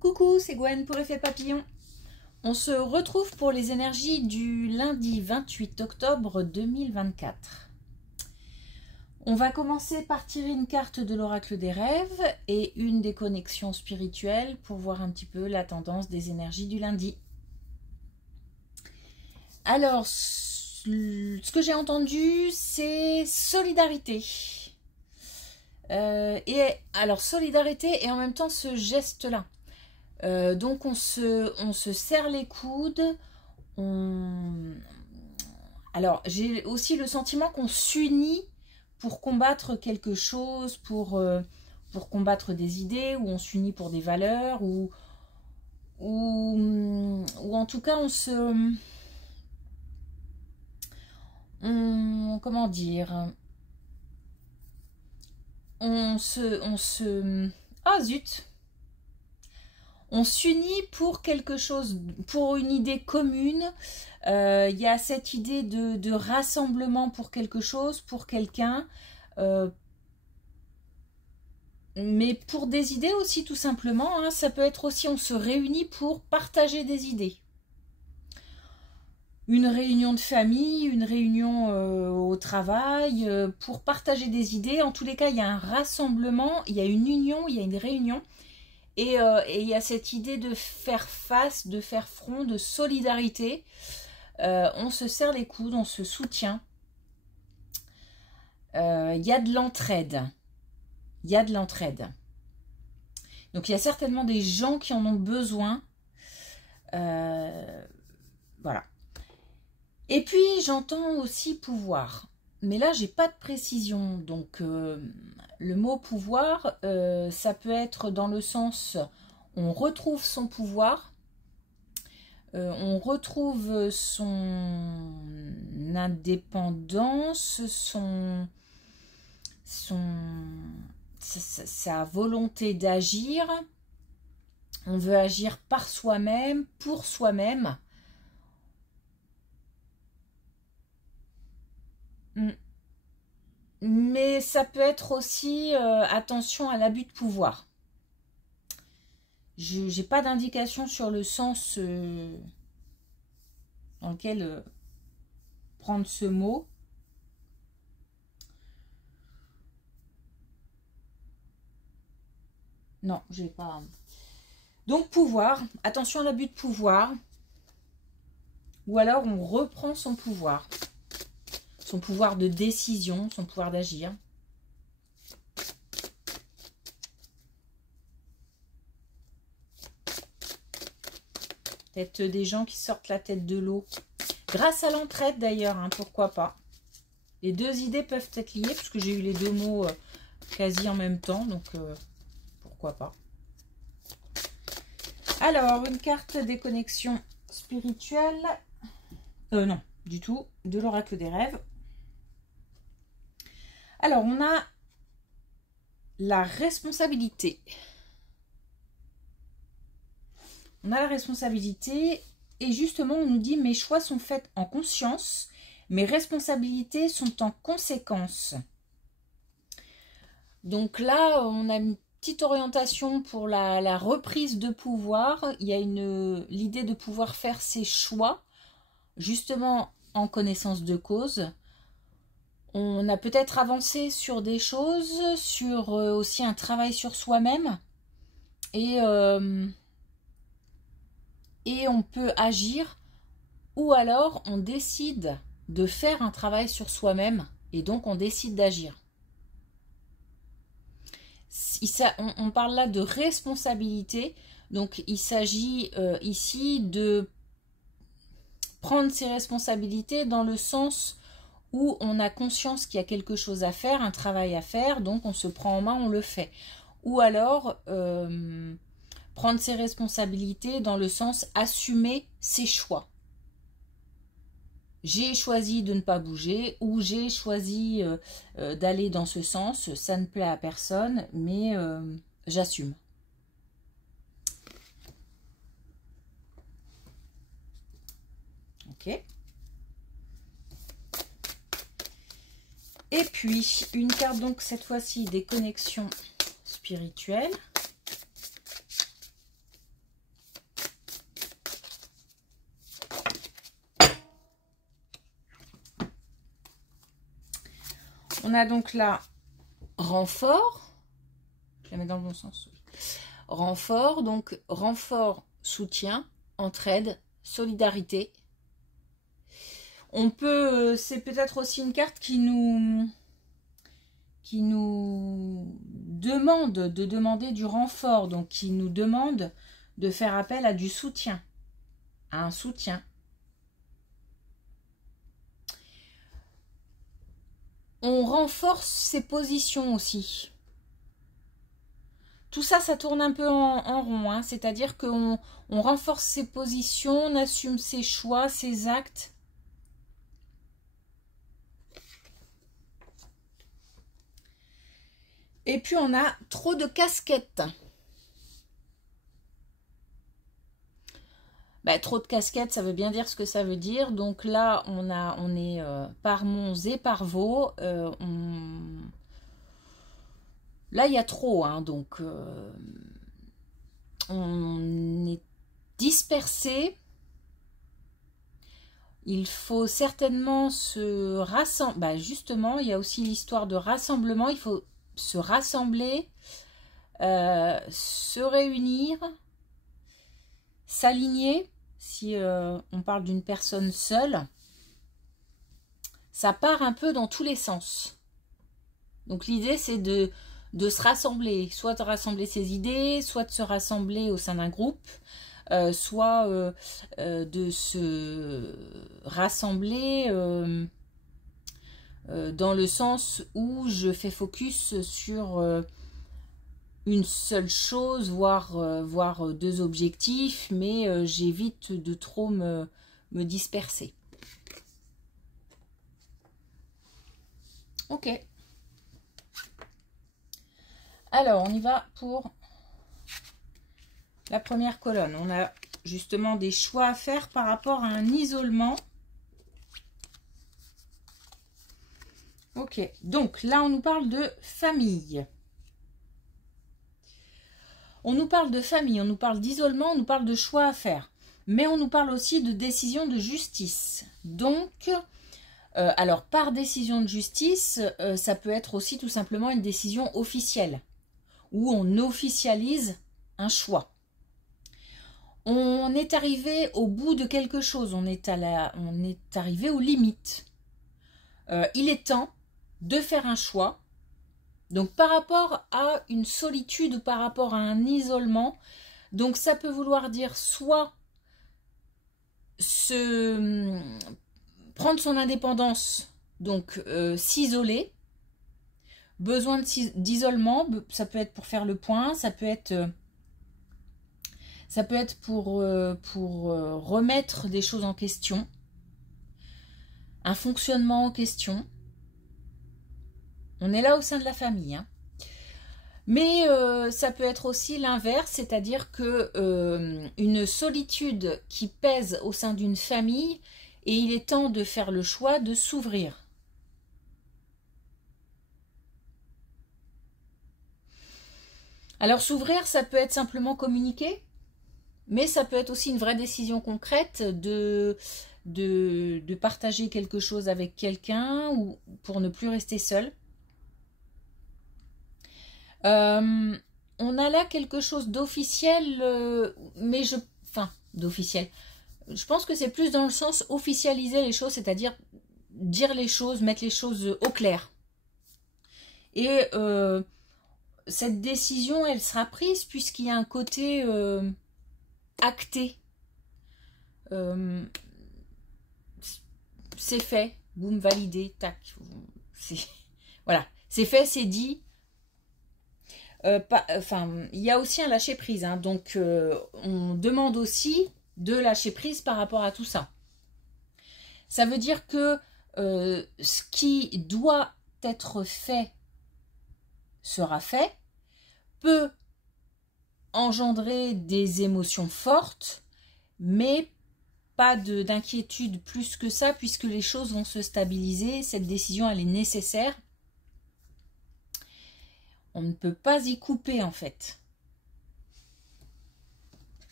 Coucou, c'est Gwen pour l'effet papillon. On se retrouve pour les énergies du lundi 28 octobre 2024. On va commencer par tirer une carte de l'oracle des rêves et une des connexions spirituelles pour voir un petit peu la tendance des énergies du lundi. Alors, ce que j'ai entendu, c'est solidarité. Solidarité et en même temps ce geste-là. Donc on se serre les coudes. Alors j'ai aussi le sentiment qu'on s'unit pour combattre quelque chose, pour combattre des idées, ou on s'unit pour des valeurs, ou en tout cas comment dire, ah zut, on s'unit pour quelque chose, pour une idée commune. Il y a cette idée de rassemblement pour quelque chose, pour quelqu'un, mais pour des idées aussi tout simplement, hein. Ça peut être aussi, on se réunit pour partager des idées. Une réunion de famille, une réunion au travail, pour partager des idées. En tous les cas, il y a un rassemblement, il y a une union, il y a une réunion. Et il y a cette idée de faire face, de faire front, de solidarité. On se serre les coudes, on se soutient. Il y a de l'entraide. Il y a de l'entraide. Donc il y a certainement des gens qui en ont besoin. Voilà. Et puis j'entends aussi pouvoir. Mais là, j'ai pas de précision. Donc le mot pouvoir, ça peut être dans le sens on retrouve son pouvoir, on retrouve son indépendance, sa volonté d'agir. On veut agir par soi-même, pour soi-même. Mais ça peut être aussi attention à l'abus de pouvoir. Je n'ai pas d'indication sur le sens dans lequel prendre ce mot. Non, je n'ai pas. Donc pouvoir, attention à l'abus de pouvoir. Ou alors on reprend son pouvoir. Son pouvoir de décision, son pouvoir d'agir. Peut-être des gens qui sortent la tête de l'eau. Grâce à l'entraide d'ailleurs, hein, pourquoi pas. Les deux idées peuvent être liées, puisque j'ai eu les deux mots quasi en même temps, donc pourquoi pas. Alors, une carte des connexions spirituelles. Non, du tout, de l'oracle des rêves. Alors, on a la responsabilité. On a la responsabilité et justement, on nous dit « Mes choix sont faits en conscience, mes responsabilités sont en conséquence. » Donc là, on a une petite orientation pour la reprise de pouvoir. Il y a l'idée de pouvoir faire ses choix, justement en connaissance de cause. On a peut-être avancé sur des choses, sur aussi un travail sur soi-même. Et on peut agir, ou alors on décide de faire un travail sur soi-même, et donc on décide d'agir. On parle là de responsabilité, donc il s'agit ici de prendre ses responsabilités dans le sens où on a conscience qu'il y a quelque chose à faire, un travail à faire, donc on se prend en main, on le fait. Ou alors prendre ses responsabilités dans le sens assumer ses choix. J'ai choisi de ne pas bouger, ou j'ai choisi d'aller dans ce sens, ça ne plaît à personne, mais j'assume. Ok. Et puis, une carte donc cette fois-ci des connexions spirituelles. On a donc là renfort. Je la mets dans le bon sens. Renfort, donc renfort, soutien, entraide, solidarité. On peut, c'est peut-être aussi une carte qui nous demande de demander du renfort, donc qui nous demande de faire appel à du soutien, à un soutien. On renforce ses positions aussi. Tout ça, ça tourne un peu en rond, hein. C'est-à-dire qu'on renforce ses positions, on assume ses choix, ses actes. Et puis, on a trop de casquettes. Bah, trop de casquettes, ça veut bien dire ce que ça veut dire. Donc là, on est par Mons et par Vaux. Là, il y a trop, hein, donc on est dispersé. Il faut certainement se rassembler. Bah, justement, il y a aussi l'histoire de rassemblement. Il faut se rassembler, se réunir, s'aligner. Si on parle d'une personne seule, ça part un peu dans tous les sens. Donc l'idée, c'est de se rassembler, soit de rassembler ses idées, soit de se rassembler au sein d'un groupe, soit de se rassembler dans le sens où je fais focus sur une seule chose, voire deux objectifs, mais j'évite de trop me disperser. Ok. Alors, on y va pour la première colonne. On a justement des choix à faire par rapport à un isolement. Ok, donc là, on nous parle de famille. On nous parle de famille, on nous parle d'isolement, on nous parle de choix à faire. Mais on nous parle aussi de décision de justice. Donc, alors par décision de justice, ça peut être aussi tout simplement une décision officielle, où on officialise un choix. On est arrivé au bout de quelque chose, on est arrivé aux limites. Il est temps de faire un choix. Donc par rapport à une solitude ou par rapport à un isolement, donc ça peut vouloir dire soit prendre son indépendance, donc s'isoler, besoin d'isolement, ça peut être pour faire le point, ça peut être pour remettre des choses en question, un fonctionnement en question. On est là au sein de la famille, hein. Mais ça peut être aussi l'inverse, c'est-à-dire que une solitude qui pèse au sein d'une famille, et il est temps de faire le choix de s'ouvrir. Alors s'ouvrir, ça peut être simplement communiquer, mais ça peut être aussi une vraie décision concrète de partager quelque chose avec quelqu'un ou pour ne plus rester seul. On a là quelque chose d'officiel, mais d'officiel. Je pense que c'est plus dans le sens officialiser les choses, c'est-à-dire dire les choses, mettre les choses au clair. Et cette décision, elle sera prise puisqu'il y a un côté acté. C'est fait, boum, validé, tac. Voilà, c'est fait, c'est dit. Il y a aussi un lâcher prise, hein, donc on demande aussi de lâcher prise par rapport à tout ça. Ça veut dire que ce qui doit être fait sera fait, peut engendrer des émotions fortes, mais pas d'inquiétude plus que ça, puisque les choses vont se stabiliser. Cette décision, elle est nécessaire. On ne peut pas y couper, en fait.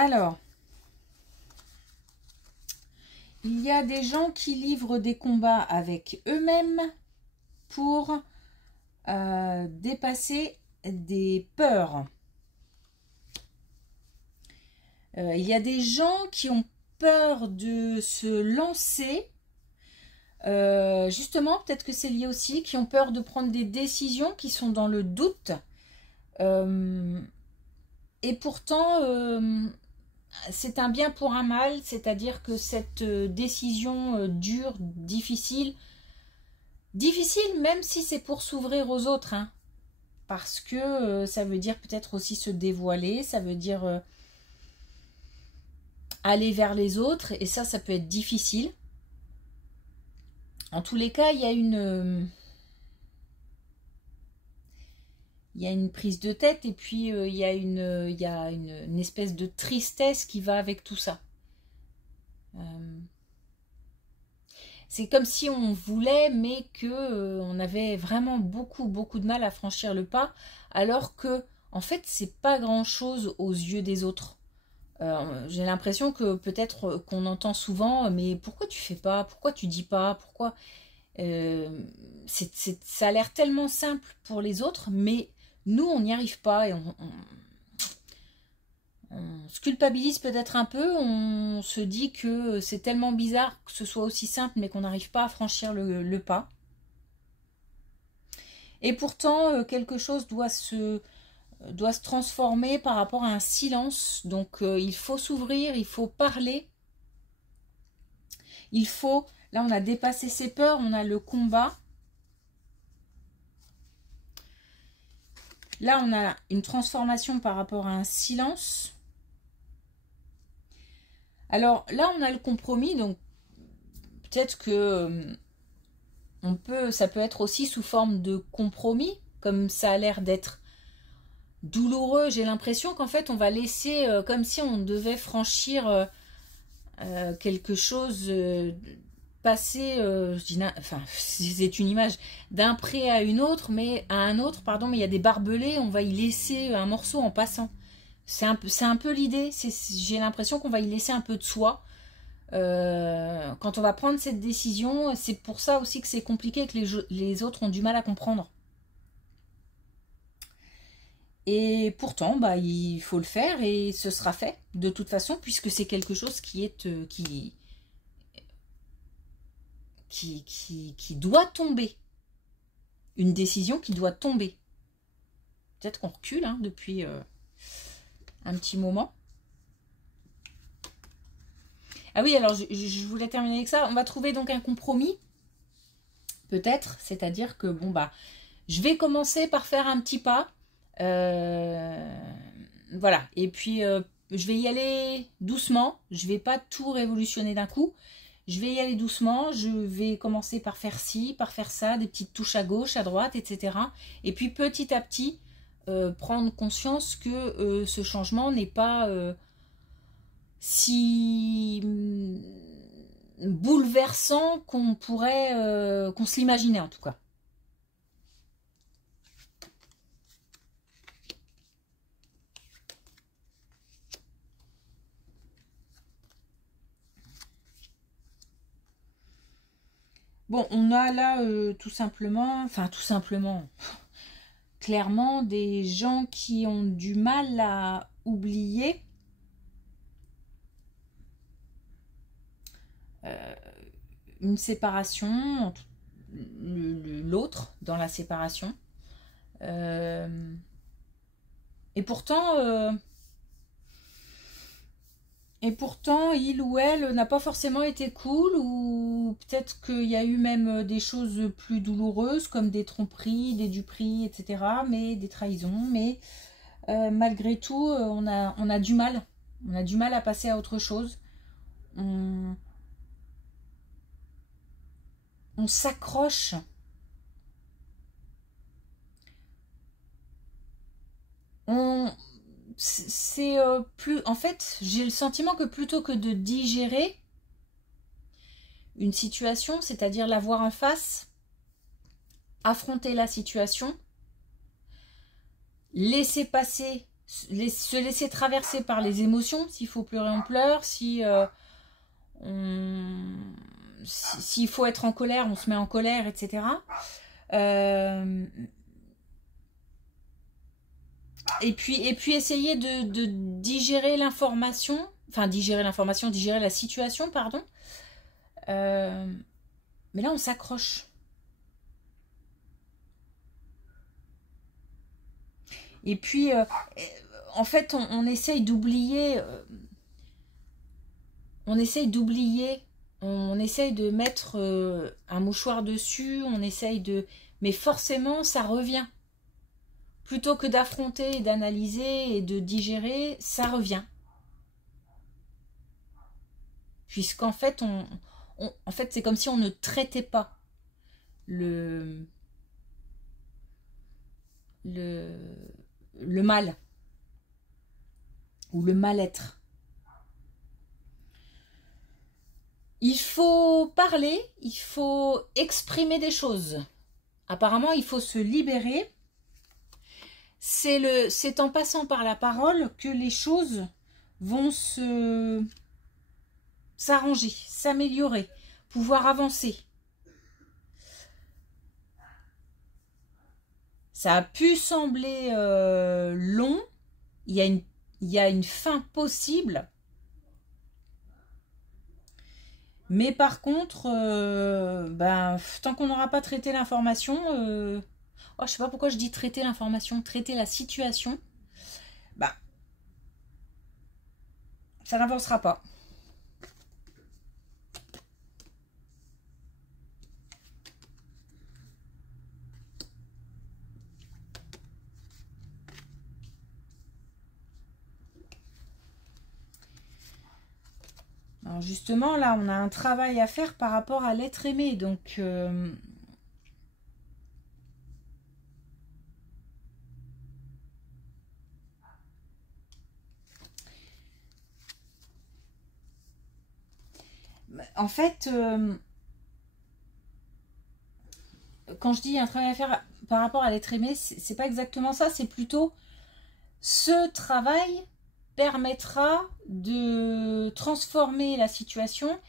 Alors, il y a des gens qui livrent des combats avec eux-mêmes pour dépasser des peurs. Il y a des gens qui ont peur de se lancer. Justement, peut-être que c'est lié aussi, qui ont peur de prendre des décisions, qui sont dans le doute. Et pourtant, c'est un bien pour un mal, c'est-à-dire que cette décision dure, difficile même si c'est pour s'ouvrir aux autres, hein, parce que ça veut dire peut-être aussi se dévoiler, ça veut dire aller vers les autres, et ça peut être difficile. En tous les cas, il y a une prise de tête, et puis il y a une espèce de tristesse qui va avec tout ça. C'est comme si on voulait, mais que on avait vraiment beaucoup de mal à franchir le pas, alors que en fait c'est pas grand chose aux yeux des autres. J'ai l'impression que peut-être qu'on entend souvent, mais pourquoi tu fais pas, pourquoi tu dis pas, pourquoi ça a l'air tellement simple pour les autres, mais nous on n'y arrive pas, et on se culpabilise peut-être un peu, on se dit que c'est tellement bizarre que ce soit aussi simple, mais qu'on n'arrive pas à franchir le pas. Et pourtant, quelque chose doit se transformer par rapport à un silence. Donc, il faut s'ouvrir, il faut parler. Là, on a dépassé ses peurs, on a le combat. Là, on a une transformation par rapport à un silence. Alors là, on a le compromis, donc peut-être que ça peut être aussi sous forme de compromis, comme ça a l'air d'être douloureux. J'ai l'impression qu'en fait, on va laisser comme si on devait franchir quelque chose, passer, enfin, c'est une image, d'un pré à une autre, mais à un autre, pardon, mais il y a des barbelés, on va y laisser un morceau en passant. C'est un peu l'idée, j'ai l'impression qu'on va y laisser un peu de soi. Quand on va prendre cette décision, c'est pour ça aussi que c'est compliqué, que les autres ont du mal à comprendre. Et pourtant, bah, il faut le faire, et ce sera fait de toute façon, puisque c'est quelque chose qui doit tomber. Une décision qui doit tomber. Peut-être qu'on recule hein, depuis un petit moment. Ah oui, alors je voulais terminer avec ça. On va trouver donc un compromis, peut-être, c'est-à-dire que bon bah, je vais commencer par faire un petit pas, voilà. Et puis je vais y aller doucement. Je vais pas tout révolutionner d'un coup. Je vais y aller doucement. Je vais commencer par faire ci, par faire ça, des petites touches à gauche, à droite, etc. Et puis petit à petit, prendre conscience que ce changement n'est pas si bouleversant qu'on pourrait, qu'on se l'imaginait en tout cas. Bon, on a là tout simplement, clairement des gens qui ont du mal à oublier une séparation, l'autre dans la séparation. Et pourtant, il ou elle n'a pas forcément été cool, ou peut-être qu'il y a eu même des choses plus douloureuses, comme des tromperies, des duperies, etc., mais des trahisons, mais malgré tout, on a du mal. On a du mal à passer à autre chose. On s'accroche. C'est plus... En fait, j'ai le sentiment que plutôt que de digérer une situation, c'est-à-dire la voir en face, affronter la situation, laisser passer se laisser traverser par les émotions. S'il faut pleurer, on pleure. S'il faut être en colère, on se met en colère, etc. Et puis essayer de digérer l'information, enfin digérer la situation, pardon. Mais là, on s'accroche. Et puis, en fait, on essaye d'oublier. On essaye de mettre un mouchoir dessus. On essaye de... Mais forcément, ça revient. Plutôt que d'affronter et d'analyser et de digérer, ça revient. Puisqu'en fait, en fait, c'est comme si on ne traitait pas le mal ou le mal-être. Il faut parler, il faut exprimer des choses. Apparemment, il faut se libérer. C'est en passant par la parole que les choses vont s'arranger, s'améliorer, pouvoir avancer. Ça a pu sembler long, il y a une fin possible, mais par contre, tant qu'on n'aura pas traité l'information, je sais pas pourquoi je dis traiter l'information, traiter la situation, ça n'avancera pas. Alors justement, là, on a un travail à faire par rapport à l'être aimé. Donc, en fait, quand je dis un travail à faire par rapport à l'être aimé, c'est pas exactement ça. C'est plutôt ce travail permettra de transformer la situation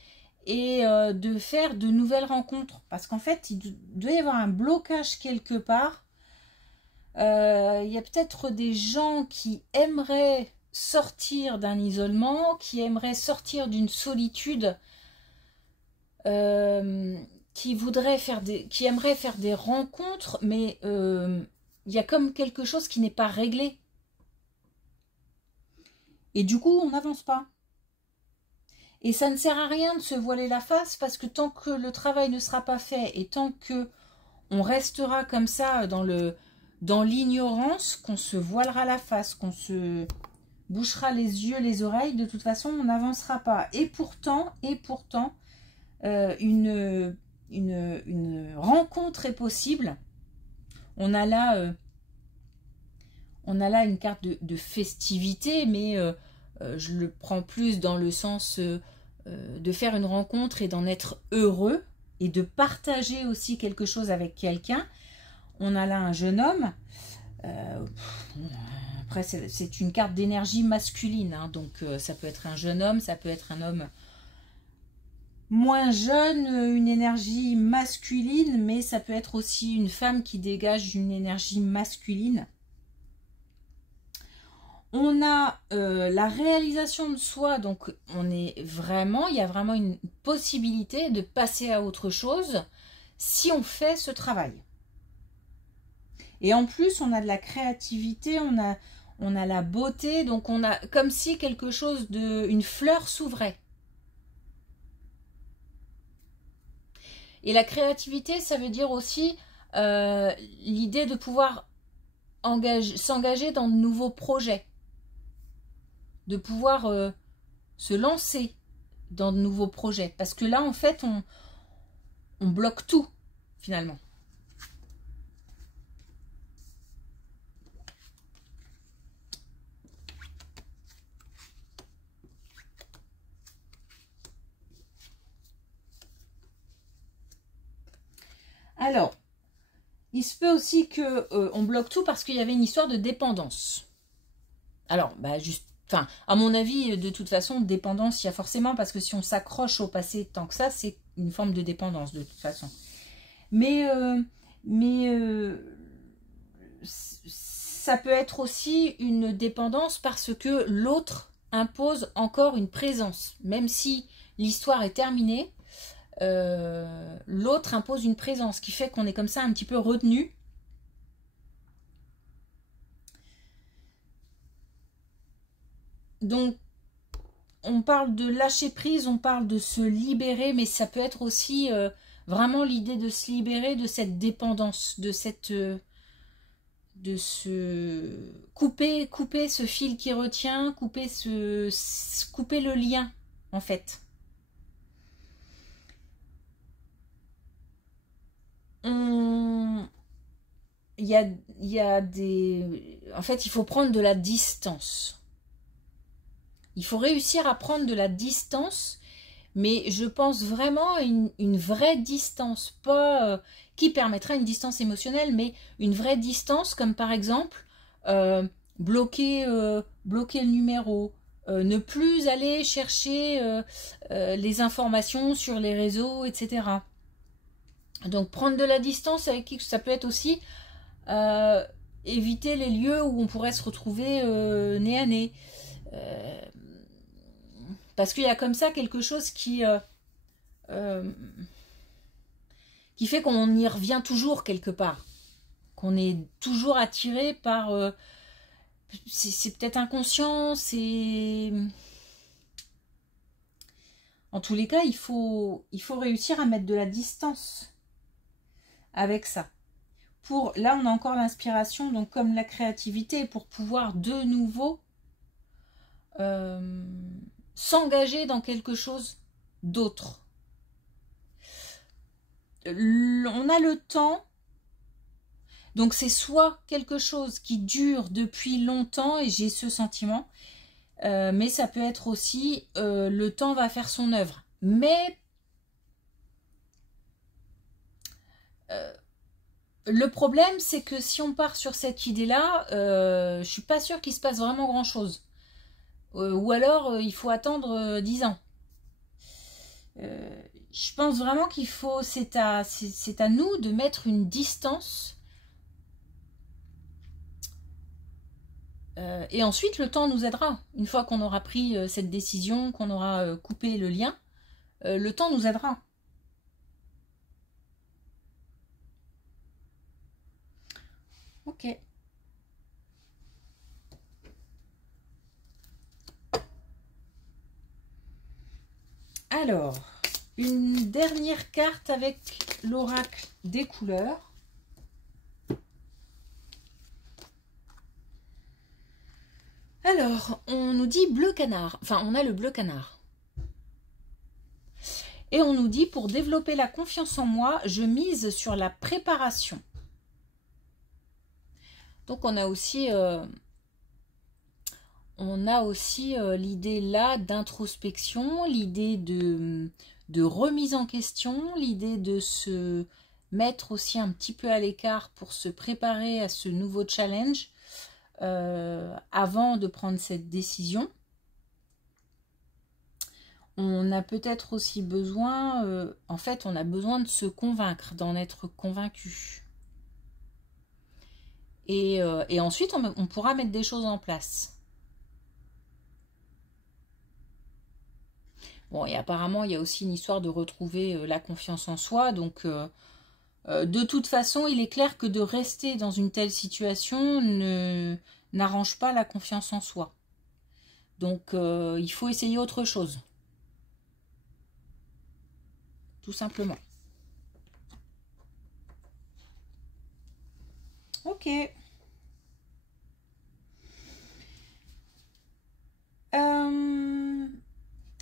et de faire de nouvelles rencontres. Parce qu'en fait, il doit y avoir un blocage quelque part. Il y a peut-être des gens qui aimeraient sortir d'un isolement, qui aimeraient sortir d'une solitude, qui aimeraient faire des rencontres, mais il y a comme quelque chose qui n'est pas réglé. Et du coup, on n'avance pas. Et ça ne sert à rien de se voiler la face, parce que tant que le travail ne sera pas fait et tant que on restera comme ça dans l'ignorance, qu'on se voilera la face, qu'on se bouchera les yeux, les oreilles, de toute façon, on n'avancera pas. Et pourtant, une rencontre est possible. On a là une carte de festivité, mais je le prends plus dans le sens de faire une rencontre et d'en être heureux et de partager aussi quelque chose avec quelqu'un. On a là un jeune homme. Après, c'est une carte d'énergie masculine, hein, donc ça peut être un jeune homme, ça peut être un homme moins jeune, une énergie masculine, mais ça peut être aussi une femme qui dégage une énergie masculine. On a la réalisation de soi, donc il y a vraiment une possibilité de passer à autre chose si on fait ce travail. Et en plus, on a de la créativité, on a la beauté, donc on a comme si quelque chose une fleur s'ouvrait. Et la créativité, ça veut dire aussi l'idée de pouvoir s'engager dans de nouveaux projets, de pouvoir se lancer dans de nouveaux projets. Parce que là, en fait, on bloque tout, finalement. Alors, il se peut aussi qu'on bloque tout parce qu'il y avait une histoire de dépendance. Alors, bah, juste, enfin, à mon avis, de toute façon, dépendance, il y a forcément, parce que si on s'accroche au passé tant que ça, c'est une forme de dépendance, de toute façon. Mais, mais ça peut être aussi une dépendance parce que l'autre impose encore une présence. Même si l'histoire est terminée, l'autre impose une présence qui fait qu'on est comme ça un petit peu retenu. Donc, on parle de lâcher prise, on parle de se libérer, mais ça peut être aussi vraiment l'idée de se libérer de cette dépendance, de cette... de se couper ce fil qui retient, couper le lien, en fait. Il y a des... En fait, il faut prendre de la distance. Il faut réussir à prendre de la distance, mais je pense vraiment à une vraie distance, pas qui permettra une distance émotionnelle, mais une vraie distance, comme par exemple bloquer le numéro, ne plus aller chercher les informations sur les réseaux, etc. Donc prendre de la distance avec qui ça peut être aussi éviter les lieux où on pourrait se retrouver nez à nez. Parce qu'il y a comme ça quelque chose qui fait qu'on y revient toujours quelque part. Qu'on est toujours attiré par... c'est peut-être inconscient, c'est... En tous les cas, il faut réussir à mettre de la distance avec ça. Là, on a encore l'inspiration, donc comme la créativité, pour pouvoir de nouveau s'engager dans quelque chose d'autre. On a le temps, donc c'est soit quelque chose qui dure depuis longtemps, et j'ai ce sentiment, mais ça peut être aussi le temps va faire son œuvre. Mais le problème, c'est que si on part sur cette idée-là, je suis pas sûre qu'il se passe vraiment grand-chose. Ou alors, il faut attendre 10 ans. Je pense vraiment qu'il faut... C'est à nous de mettre une distance. Et ensuite, le temps nous aidera. Une fois qu'on aura pris cette décision, qu'on aura coupé le lien, le temps nous aidera. Ok. Alors, une dernière carte avec l'oracle des couleurs. Alors, on nous dit bleu canard. Enfin, on a le bleu canard. Et on nous dit, pour développer la confiance en moi, je mise sur la préparation. Donc, on a aussi l'idée là d'introspection, l'idée de remise en question, l'idée de se mettre aussi un petit peu à l'écart pour se préparer à ce nouveau challenge avant de prendre cette décision. On a peut-être aussi besoin, en fait, on a besoin de se convaincre, d'en être convaincu. Et ensuite, on pourra mettre des choses en place. Bon, et apparemment, il y a aussi une histoire de retrouver la confiance en soi. Donc, de toute façon, il est clair que de rester dans une telle situation n'arrange pas la confiance en soi. Donc, il faut essayer autre chose. Tout simplement. Ok.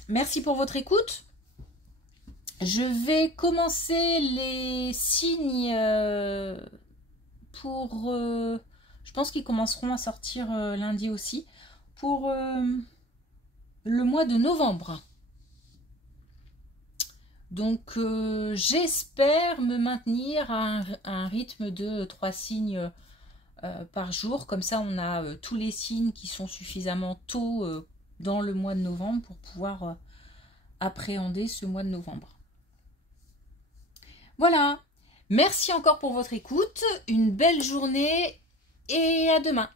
Merci pour votre écoute. Je vais commencer les signes pour... je pense qu'ils commenceront à sortir lundi aussi. Pour le mois de novembre. Donc j'espère me maintenir à un rythme de 3 signes par jour. Comme ça, on a tous les signes qui sont suffisamment tôt dans le mois de novembre pour pouvoir appréhender ce mois de novembre. Voilà. Merci encore pour votre écoute. Une belle journée et à demain.